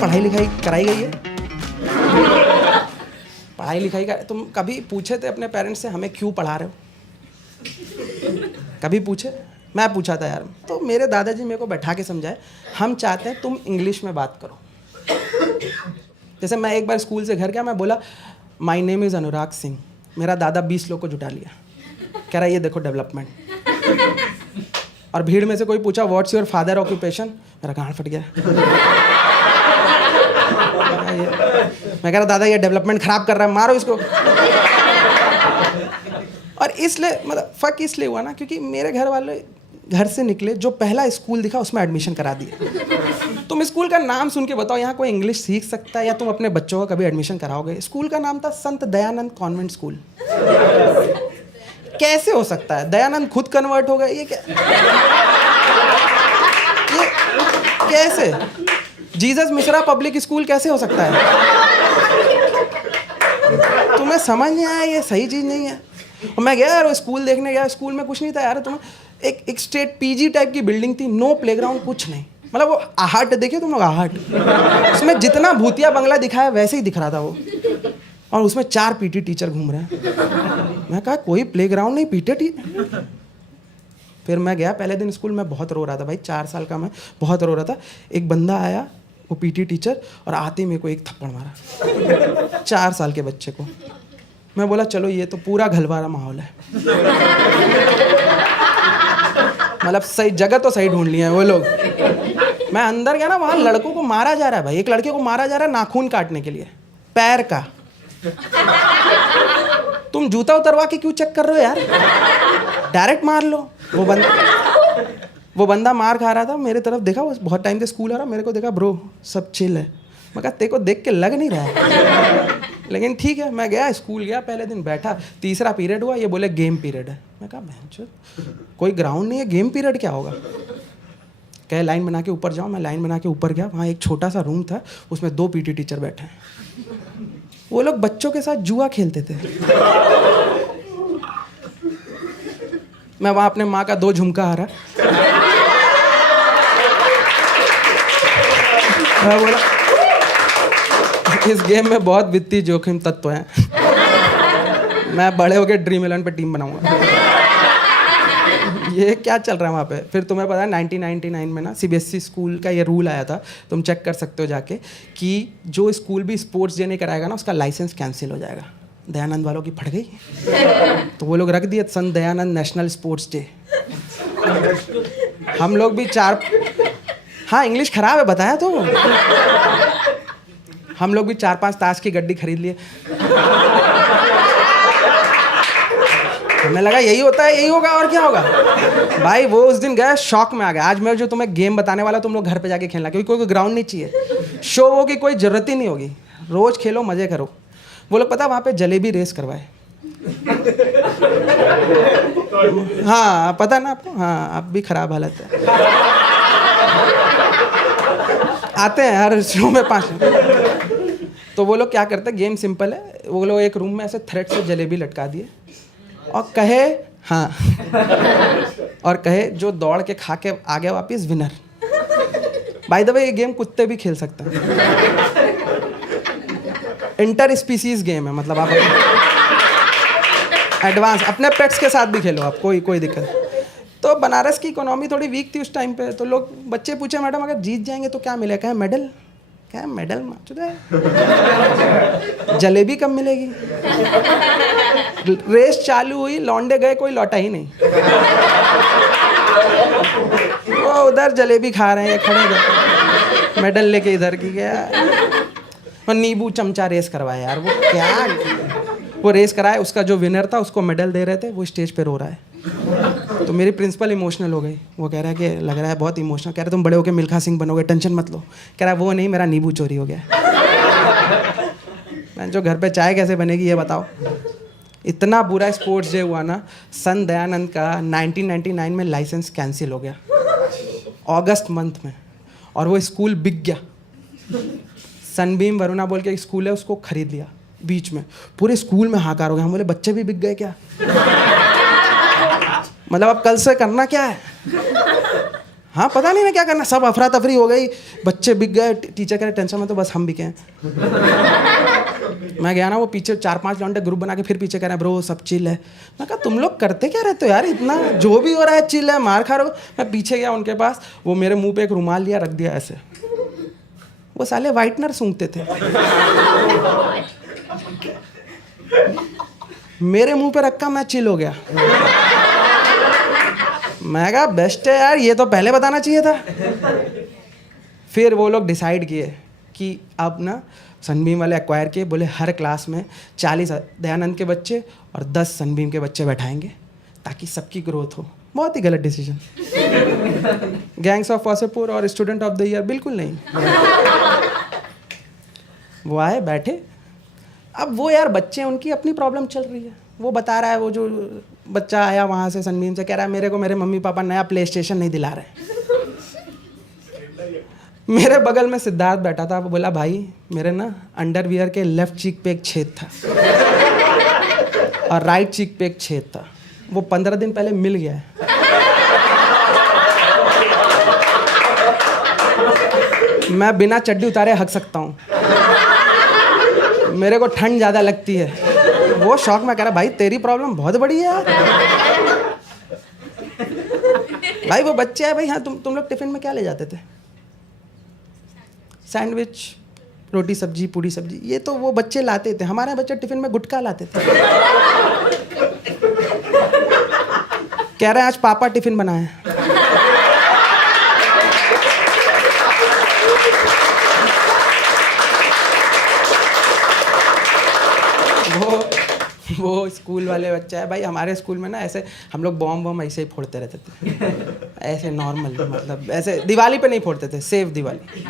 पढ़ाई लिखाई कराई गई है? पढ़ाई लिखाई का तुम कभी पूछे थे अपने पेरेंट्स से हमें क्यों पढ़ा रहे हो? कभी पूछे? मैं पूछा था यार, तो मेरे दादाजी मेरे को बैठा के समझाए, हम चाहते हैं तुम इंग्लिश में बात करो। जैसे मैं एक बार स्कूल से घर गया, मैं बोला my name is Anurag Singh. मेरा दादा 20 लोग को जुटा लिया, कह रहा ये देखो डेवलपमेंट। और भीड़ में से कोई पूछा व्हाट्स योर फादर ऑक्यूपेशन, मेरा गांड फट गया। मैं कह रहा दादा ये डेवलपमेंट खराब कर रहा है, मारो इसको। और इसलिए मतलब फक इसलिए हुआ ना, क्योंकि मेरे घर वाले घर से निकले, जो पहला स्कूल दिखा उसमें एडमिशन करा दिए। तुम स्कूल का नाम सुन के बताओ यहाँ कोई इंग्लिश सीख सकता है या तुम अपने बच्चों का कभी एडमिशन कराओगे? स्कूल का नाम था संत दयानंद कॉन्वेंट स्कूल। कैसे हो सकता है? दयानंद खुद कन्वर्ट हो गए, ये क्या? ये कैसे? जीसस मिश्रा पब्लिक स्कूल कैसे हो सकता है? तुम्हें समझ नहीं आया ये सही चीज़ नहीं है? और मैं गया यार स्कूल देखने गया, स्कूल में कुछ नहीं था यार। तुम्हें एक स्टेट पीजी टाइप की बिल्डिंग थी, नो प्लेग्राउंड, कुछ नहीं। मतलब वो आहट देखिए तुम लोग, आहट, उसमें जितना भूतिया बंगला दिखाया वैसे ही दिख रहा था वो। और उसमें 4 पीटी टीचर घूम रहे हैं। मैं कहा कोई प्लेग्राउंड नहीं, पीटी। फिर मैं गया पहले दिन स्कूल में, बहुत रो रहा था भाई, 4 साल का मैं, बहुत रो रहा था। एक बंदा आया, वो पीटी टीचर, और आते ही मेरे को एक थप्पड़ मारा 4 साल के बच्चे को। मैं बोला चलो ये तो पूरा घलवारा माहौल है। मतलब सही जगह तो सही ढूंढ लिया है वो लोग। मैं अंदर गया ना, वहाँ लड़कों को मारा जा रहा है भाई, एक लड़के को मारा जा रहा है नाखून काटने के लिए, पैर का। तुम जूता उतरवा के क्यों चेक कर रहे हो यार? डायरेक्ट मार लो। वो बंदा मार खा रहा था, मेरे तरफ देखा, वो बहुत टाइम से स्कूल आ रहा, मेरे को देखा, ब्रो सब चिल है। मैं कहा तेरे को देख के लग नहीं रहा है, लेकिन ठीक है। मैं गया स्कूल, गया पहले दिन, बैठा, तीसरा पीरियड हुआ, ये बोले गेम पीरियड है। मैं कहा बहनचोद, कोई ग्राउंड नहीं है, गेम पीरियड क्या होगा? कहे लाइन बना के ऊपर जाओ। मैं लाइन बना के ऊपर गया, वहाँ एक छोटा सा रूम था, उसमें 2 पीटी टीचर बैठे हैं। वो लोग बच्चों के साथ जुआ खेलते थे। मैं वहाँ अपने माँ का 2 झुमका हारा। मैं बोला इस गेम में बहुत वित्तीय जोखिम तत्व हैं। मैं बड़े होकर ड्रीम 11 पे टीम बनाऊंगा। ये क्या चल रहा है वहाँ पे? फिर तुम्हें पता है 1999 में ना सीबीएसई स्कूल का ये रूल आया था, तुम चेक कर सकते हो जाके, कि जो स्कूल भी स्पोर्ट्स डे नहीं कराएगा ना उसका लाइसेंस कैंसिल हो जाएगा। दयानंद वालों की फट गई, तो वो लोग रख दिए संत दयानंद नेशनल स्पोर्ट्स डे। हम लोग भी 4, हाँ इंग्लिश खराब है बताया तो, हम लोग भी 4-5 ताश की गड्डी खरीद लिए। हमें लगा यही होता है, यही होगा, और क्या होगा भाई। वो उस दिन गया, शौक में आ गया। आज मैं जो तुम्हें गेम बताने वाला, तुम लोग घर पे जाके खेलना, क्योंकि कोई ग्राउंड नहीं चाहिए, शो हो की कोई जरूरत ही नहीं होगी, रोज खेलो, मजे करो। वो लोग पता वहाँ पे जलेबी रेस करवाए। हाँ पता ना आपको? हाँ अब भी खराब हालत है। आते हैं हर शो में 5। तो वो लोग क्या करते हैं, गेम सिंपल है, वो लोग एक रूम में ऐसे थ्रेड से जलेबी लटका दिए और कहे हाँ, और कहे जो दौड़ के खा के आ गया वापिस विनर। बाय द वे ये गेम कुत्ते भी खेल सकते हैं, इंटर स्पीसीज गेम है, मतलब आप एडवांस अपने पेट्स के साथ भी खेलो आप, कोई दिक्कत। तो बनारस की इकोनॉमी थोड़ी वीक थी उस टाइम पे, तो लोग बच्चे पूछे मैडम अगर जीत जाएंगे तो क्या मिलेगा? कहे मेडल। क्या मेडल? जलेबी कब मिलेगी? रेस चालू हुई, लौंडे गए, कोई लौटा ही नहीं। वो उधर जलेबी खा रहे हैं, खड़े गए, मेडल लेके इधर की गया। और नींबू चमचा रेस करवाया यार, वो क्या, वो रेस कराया, उसका जो विनर था उसको मेडल दे रहे थे, वो स्टेज पे रो रहा है। तो मेरी प्रिंसिपल इमोशनल हो गई, वो कह रहा है कि लग रहा है बहुत इमोशनल, कह रहा तुम बड़े होकर मिल्खा सिंह बनोगे, टेंशन मत लो। कह रहा वो नहीं, मेरा नींबू चोरी हो गया। मैं जो घर पे चाय कैसे बनेगी ये बताओ। इतना बुरा स्पोर्ट्स डे हुआ ना, संत दयानंद का 1999 में लाइसेंस कैंसिल हो गया अगस्त मंथ में, और वो स्कूल बिक गया। सनबीम वरुणा बोल के एक स्कूल है, उसको खरीद लिया बीच में। पूरे स्कूल में हाहाकार हो गया, हम बोले बच्चे भी बिक गए क्या? मतलब अब कल से करना क्या है? हाँ पता नहीं मैं क्या करना, सब अफरा तफरी हो गई, बच्चे बिक गए, टीचर कह रहे टेंशन में तो बस हम बिके हैं। मैं गया ना, वो पीछे 4-5 लौंडे ग्रुप बना के फिर पीछे कह रहे हैं ब्रो सब चिल है। मैं कहा तुम लोग करते क्या रहते हो यार, इतना जो भी हो रहा है चिल है, मार खा रहे हो। मैं पीछे गया उनके पास, वो मेरे मुंह पे एक रुमाल लिया, रख दिया ऐसे। वो साले वाइटनर सूंघते थे, मेरे मुंह पे रखा, मैं चिल हो गया। मैं कहा बेस्ट है यार, ये तो पहले बताना चाहिए था। फिर वो लोग डिसाइड किए कि अब ना सनबीम वाले एक्वायर किए, बोले हर क्लास में 40 दयानंद के बच्चे और 10 सनबीम के बच्चे बैठाएंगे ताकि सबकी ग्रोथ हो। बहुत ही गलत डिसीजन। गैंग्स ऑफ वासेपुर और स्टूडेंट ऑफ द ईयर बिल्कुल नहीं। वो आए बैठे, अब वो यार बच्चे, उनकी अपनी प्रॉब्लम चल रही है। वो बता रहा है, वो जो बच्चा आया वहाँ से सनबीम से, कह रहा है मेरे को मेरे मम्मी पापा नया प्ले स्टेशन नहीं दिला रहे। मेरे बगल में सिद्धार्थ बैठा था, वो बोला भाई मेरे ना अंडरवियर के लेफ्ट चीक पे एक छेद था और राइट चीक पे एक छेद था, वो 15 दिन पहले मिल गया है। मैं बिना चड्डी उतारे हक सकता हूँ, मेरे को ठंड ज़्यादा लगती है। वो शौक में कह रहा भाई तेरी प्रॉब्लम बहुत बड़ी है यार। भाई वो बच्चे हैं भाई। हाँ तुम लोग टिफिन में क्या ले जाते थे? सैंडविच, रोटी सब्जी, पूरी सब्जी, ये तो वो बच्चे लाते थे। हमारे बच्चे टिफिन में गुटखा लाते थे। कह रहे हैं आज पापा टिफिन बनाए। वो स्कूल वाले बच्चा है भाई। हमारे स्कूल में ना ऐसे हम लोग बॉम्ब ऐसे ही फोड़ते रहते थे, ऐसे नॉर्मल, मतलब ऐसे दिवाली पे नहीं फोड़ते थे, सेफ दिवाली।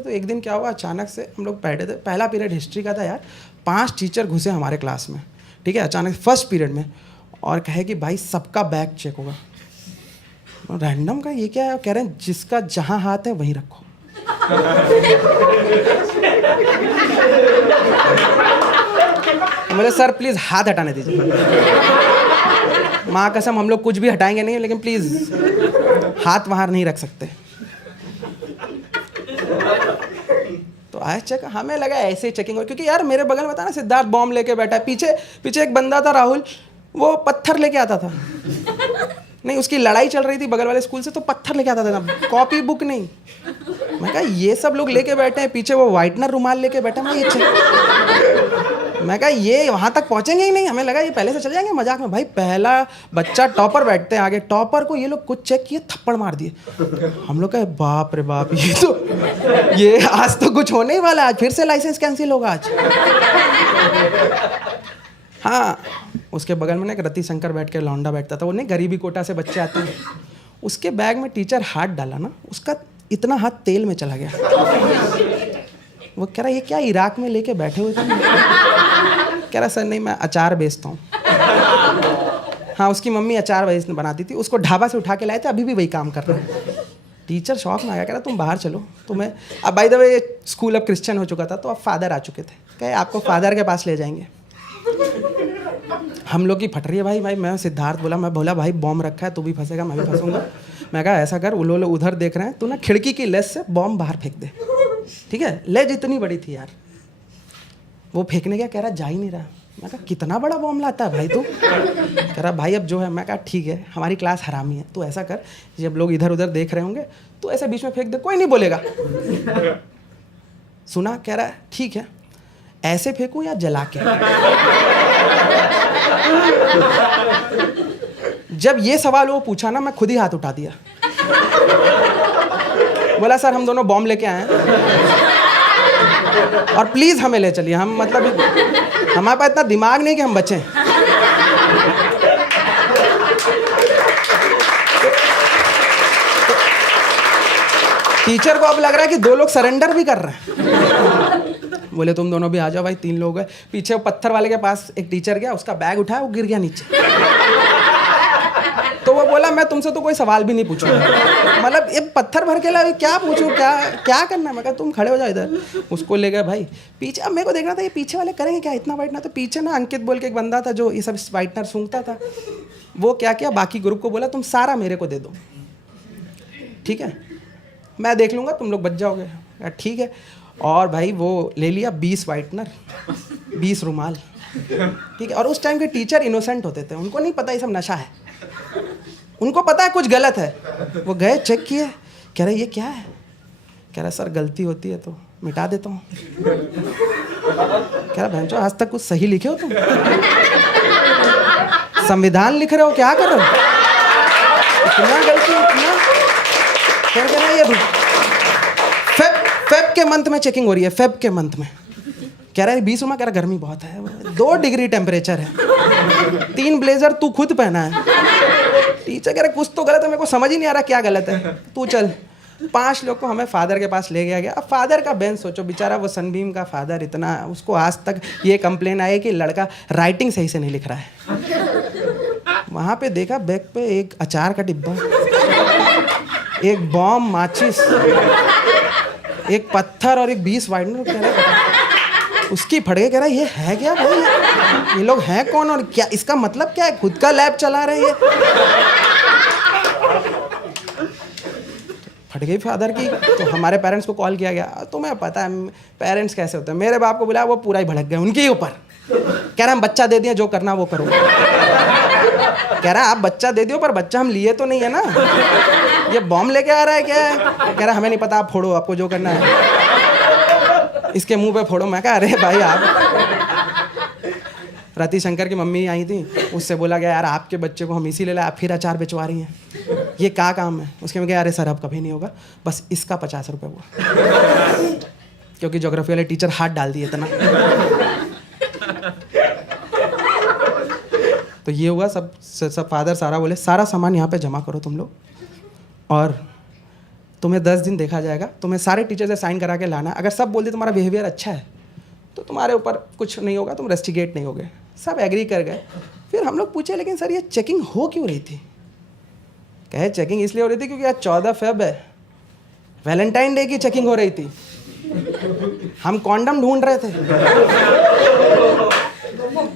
तो एक दिन क्या हुआ, अचानक से हम लोग बैठे थे, पहला पीरियड हिस्ट्री का था यार। 5 टीचर घुसे हमारे क्लास में, ठीक है, अचानक फर्स्ट पीरियड में, और कहे कि भाई सबका बैग चेक होगा। रैंडम का ये क्या है? कह रहे हैं जिसका जहाँ हाथ है वहीं रखो। बोले सर प्लीज हाथ हटाने दीजिए। माँ कसम हम लोग कुछ भी हटाएंगे नहीं, लेकिन प्लीज हाथ वहां नहीं रख सकते। तो आए चेक, हमें लगा ऐसे ही चेकिंग हो, क्योंकि यार मेरे बगल में था ना सिद्धार्थ बॉम्ब लेके बैठा है, पीछे एक बंदा था राहुल, वो पत्थर लेके आता था। नहीं उसकी लड़ाई चल रही थी बगल वाले स्कूल से, तो पत्थर लेके आता था, कॉपी बुक नहीं। मैं कहा ये सब लोग लेके बैठे हैं, पीछे वो वाइटनर रुमाल लेके बैठा। मैं कहा ये वहाँ तक पहुँचेंगे ही नहीं, हमें लगा ये पहले से चल जाएंगे मजाक में। भाई पहला बच्चा टॉपर बैठते हैं आगे, टॉपर को ये लोग कुछ चेक किए, थप्पड़ मार दिए। हम लोग कहे बाप रे बाप, ये आज तो कुछ होने ही वाला है, आज फिर से लाइसेंस कैंसिल होगा आज। हाँ उसके बगल में ना एक रति शंकर बैठ के लौंडा बैठता था, वो नहीं गरीबी कोटा से बच्चे आते हैं, उसके बैग में टीचर हाथ डाला ना, उसका इतना हाथ तेल में चला गया। वो कह रहा ये क्या इराक में लेके बैठे हुए थे? कह रहा सर नहीं मैं अचार बेचता हूँ। हाँ उसकी मम्मी अचार बनाती थी, उसको ढाबा से उठा के लाए थे, अभी भी वही काम कर रहे हैं। टीचर शौक में आ गया, कह रहा तुम बाहर चलो तुम्हें। अब बाय द वे स्कूल अब क्रिश्चियन हो चुका था, तो अब फादर आ चुके थे, कहे आपको फादर के पास ले जाएंगे। हम लोग की फट रही है भाई। मैं सिद्धार्थ मैं बोला भाई बॉम्ब रखा है, तू भी फंसेगा मैं भी फंसूंगा। मैं कहा ऐसा कर, वो लोग उधर देख रहे हैं, तू ना खिड़की की लेस से बॉम्ब बाहर फेंक दे, ठीक है? लेज इतनी बड़ी थी यार। वो फेंकने क्या, कह रहा जा ही नहीं रहा। मैं कहा कितना बड़ा बॉम्ब लाता है भाई तू? कह रहा भाई अब जो है। मैं कहा ठीक है, हमारी क्लास हरामी है, तू ऐसा कर जब लोग इधर उधर देख रहे होंगे तो ऐसे बीच में फेंक दे, कोई नहीं बोलेगा। सुना? कह रहा है ठीक है, ऐसे फेंकूं या जला के? जब ये सवाल वो पूछा ना, मैं खुद ही हाथ उठा दिया। बोला सर हम दोनों बॉम्ब लेके आए हैं और प्लीज हमें ले चलिए, हम मतलब हमारे पास इतना दिमाग नहीं कि हम बचें। टीचर को अब लग रहा है कि 2 लोग सरेंडर भी कर रहे हैं। बोले तुम दोनों भी आ जाओ भाई, 3 लोग हैं। पीछे वो पत्थर वाले के पास एक टीचर गया, उसका बैग उठाया, वो गिर गया नीचे। तो वो बोला मैं तुमसे तो कोई सवाल भी नहीं पूछूंगा, मतलब ये पत्थर भर के ला, क्या पूछूं, क्या करना है? मैं कहा तुम खड़े हो जाओ इधर। उसको ले गए भाई पीछे। अब मेरे को देखना था ये पीछे वाले करेंगे क्या, इतना वाइटनर। तो पीछे ना अंकित बोल के एक बंदा था जो ये सब वाइटनर सूंघता था, वो क्या किया, बाकी ग्रुप को बोला तुम सारा मेरे को दे दो। ठीक है, मैं देख लूँगा, तुम लोग बच जाओगे। ठीक है। और भाई वो ले लिया 20 वाइटनर, 20 रुमाल, ठीक है। और उस टाइम के टीचर इनोसेंट होते थे, उनको नहीं पता ये सब नशा है, उनको पता है कुछ गलत है। वो गए, चेक किए, कह रहे ये क्या है? कह रहा सर गलती होती है तो मिटा देता हूँ। कह रहा बहनचोद आज तक कुछ सही लिखे हो तुम? संविधान लिख रहे हो, क्या कर रहे हो? इतना गलती, इतना। कह रहा है ये फेब के मंथ में चेकिंग हो रही है, फेब के मंथ में। कह रहा है 20 रुपये, कह रहा गर्मी बहुत है, 2 डिग्री टेम्परेचर है, 3 ब्लेजर तू खुद पहना है। टीचर कह रहे कुछ तो गलत है, मेरे को समझ ही नहीं आ रहा क्या गलत है, तू चल। 5 लोग को हमें फादर के पास ले गया। अब फादर का बेंच सोचो, बेचारा वो सनबीम का फादर, इतना उसको आज तक ये कंप्लेन आई कि लड़का राइटिंग सही से नहीं लिख रहा है। वहाँ पे देखा बैग पे एक अचार का डिब्बा, एक बॉम्ब, माचिस, एक पत्थर और एक 20 वाइटनर। कह रहा उसकी फट गए, कह रहा ये है क्या भाई, ये लोग हैं कौन और क्या, इसका मतलब क्या है? खुद का लैब चला रहे हैं ये। फट गई फादर की। तो हमारे पेरेंट्स को कॉल किया गया। तुम्हें पता है पेरेंट्स कैसे होते हैं, मेरे बाप को बुलाया, वो पूरा ही भड़क गए उनके ही ऊपर। कह रहा हम बच्चा दे दिया, जो करना वो करो। कह रहा आप बच्चा दे दियो, पर बच्चा हम लिए तो नहीं है ना, ये बॉम्ब लेके आ रहा है क्या है? कह रहा हमें नहीं पता, आप फोड़ो, आपको जो करना है इसके मुंह पे फोड़ो। मैं कहा अरे भाई आप, रतिशंकर की मम्मी आई थी, उससे बोला गया यार आपके बच्चे को हम इसीलिए लाए, आप फिर अचार बेचवा रही हैं, ये क्या काम है? उसके में कहा अरे सर अब कभी नहीं होगा, बस इसका 50 रुपये हुआ। क्योंकि ज्योग्राफी वाले टीचर हाथ डाल दिए इतना। तो ये हुआ। सब फादर सारा बोले सारा सामान यहाँ पे जमा करो तुम लोग, और तुम्हें 10 दिन देखा जाएगा, तुम्हें सारे टीचर से साइन करा के लाना। अगर सब बोल दे तुम्हारा बिहेवियर अच्छा है तो तुम्हारे ऊपर कुछ नहीं होगा, तुम रेस्टिगेट नहीं होगे। सब एग्री कर गए। फिर हम लोग पूछे लेकिन सर ये चेकिंग हो क्यों रही थी? कहे चेकिंग इसलिए हो रही थी क्योंकि आज 14 फेब है, वैलेंटाइन डे की चेकिंग हो रही थी, हम कॉन्डम ढूंढ रहे थे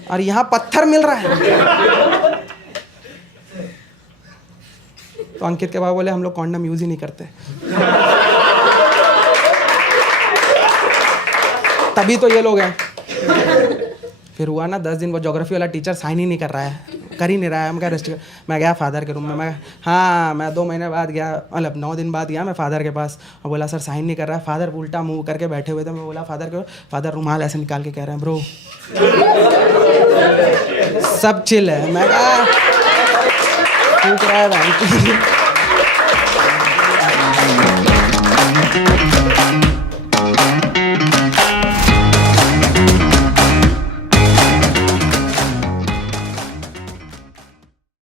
और यहाँ पत्थर मिल रहा है। तो अंकित के बाबा बोले हम लोग कॉन्डम यूज ही नहीं करते। तभी तो ये लोग हैं। फिर हुआ ना 10 दिन, वो ज्योग्राफी वाला टीचर साइन ही नहीं कर रहा है, कर ही नहीं रहा है। हम क्या रेस्टिगेट, मैं गया फादर के रूम में, मैं 2 महीने बाद गया, मतलब 9 दिन बाद गया मैं फादर के पास, और बोला सर साइन नहीं कर रहा है। फादर उल्टा मुंह करके बैठे हुए थे। मैं बोला फादर रुमाल ऐसे निकाल के कह रहे हैं ब्रो सब चिल है। मैं कहा फूक रहा है।